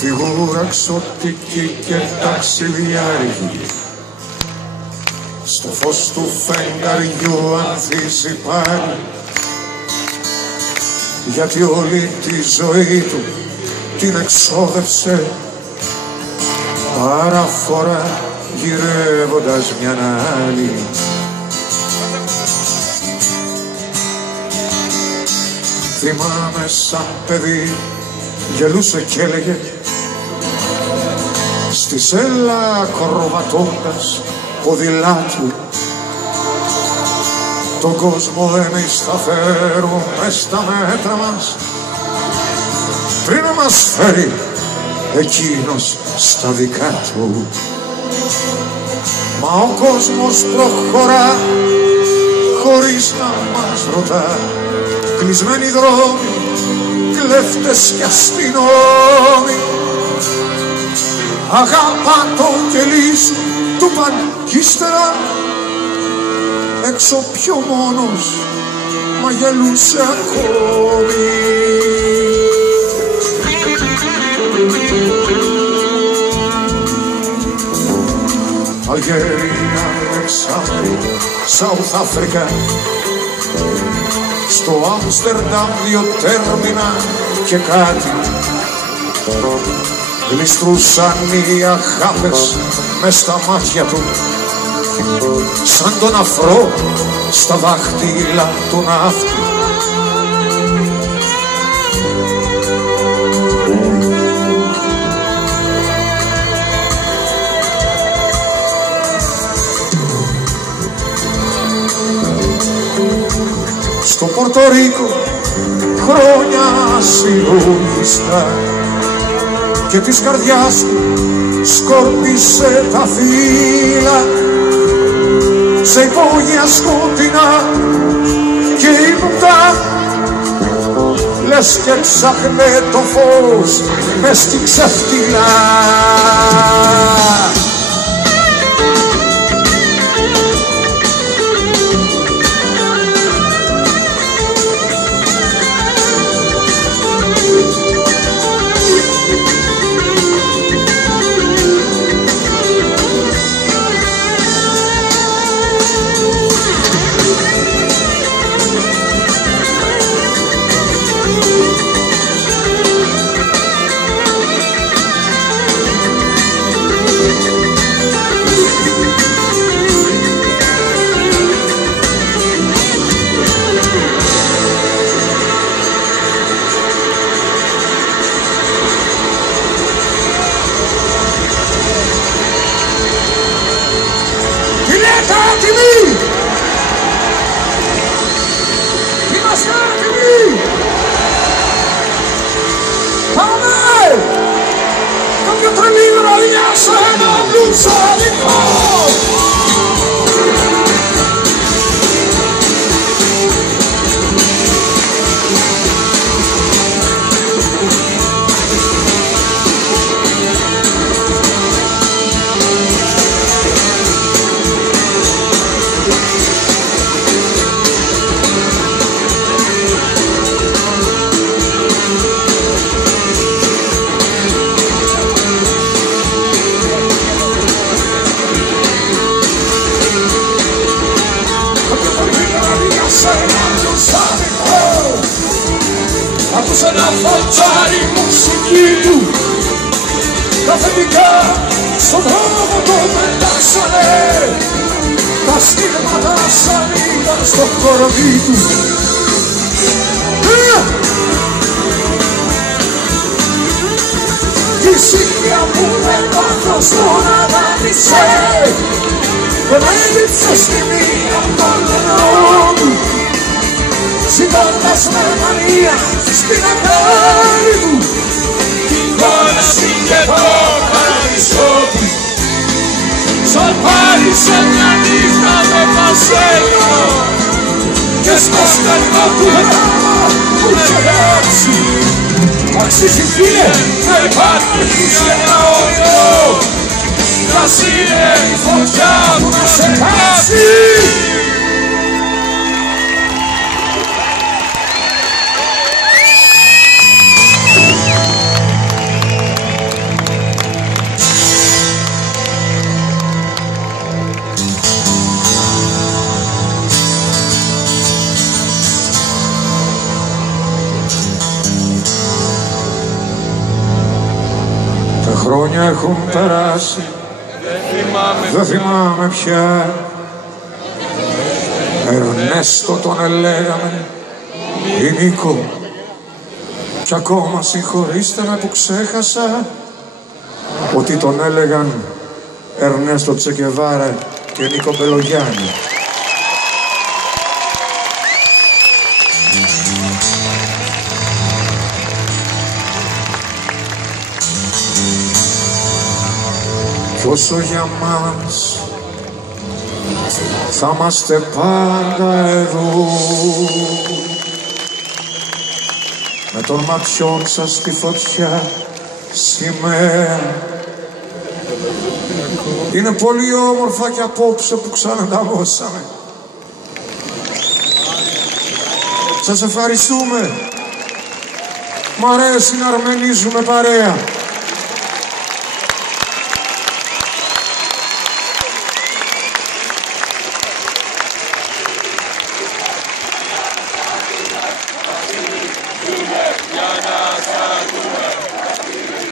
Φιγούρα ξωτική και ταξιδιάρικη, στο φως του φεγγαριού ανθίζει πάλι, γιατί όλη τη ζωή του την εξόδευσε παραφορά γυρεύοντας μια άλλη. Θυμάμαι σαν παιδί γελούσε κι έλεγε στη σέλα κορματώντας ποδηλάτι, τον κόσμο εμείς θα φέρουμε στα μέτρα μας πριν να μας φέρει εκείνος στα δικά του. Μα ο κόσμος προχωρά χωρίς να μας ρωτά, κλεισμένοι δρόμοι, κλέφτες κι αστυνόμοι. Αγάπα το κελί σου, του παν κι ύστερα έξω πιο μόνος, μα γελούσε ακόμη. Αλγερία, Αλεξάνδρεια, Σάουθ Αφρικά, στο Άμστερνταμ 2 τέρμινα και κάτι, γλιστρούσαν οι αγάπες μες στα μάτια του, σαν τον αφρό στα δάχτυλα του ναύτη. Στο Πορτορίκο χρόνια συλλογιστά και της καρδιάς σκόρπισε τα φύλλα σε υπόγεια σκοτεινά και ύποπτα, λες και ψάχνε το φως μες στη ξεφτύλα. Άκουσα να φωτσάρει η μουσική του, τα αφεντικά στον δρόμο το πετάξανε, τα στίγματα σαν ήταν στο κορμί του. Η ησυχία που με πάθος μοναδάνησε, τον έδειξε στη μία των νερών του, σηκώντας με μανία στην αγκάλι του την κόλαση και το παραδεισό του. Σαν πάλι σε μια νύχτα με πασέλιο και στο στενό του γράμμα που είχε γράψει, αξίζει φίλε να υπάρχεις ένα όριο, να είναι η φωτιά που να σε χάσει. χρόνια έχουν περάσει, δεν θυμάμαι πια. Ερνέστο τον ελέγαμε, ή Νίκο. Κι ακόμα συγχωρήστε με που ξέχασα ότι τον έλεγαν Ερνέστο Τσεκεβάρα και Νίκο Μπελογιάννη. Κι όσο για μας θα είμαστε πάντα εδώ, με των ματιών σας στη φωτιά σημαία. Είναι πολύ όμορφα και απόψε που ξανανταμώσαμε. Σας ευχαριστούμε. Μ' αρέσει να αρμενίζουμε παρέα.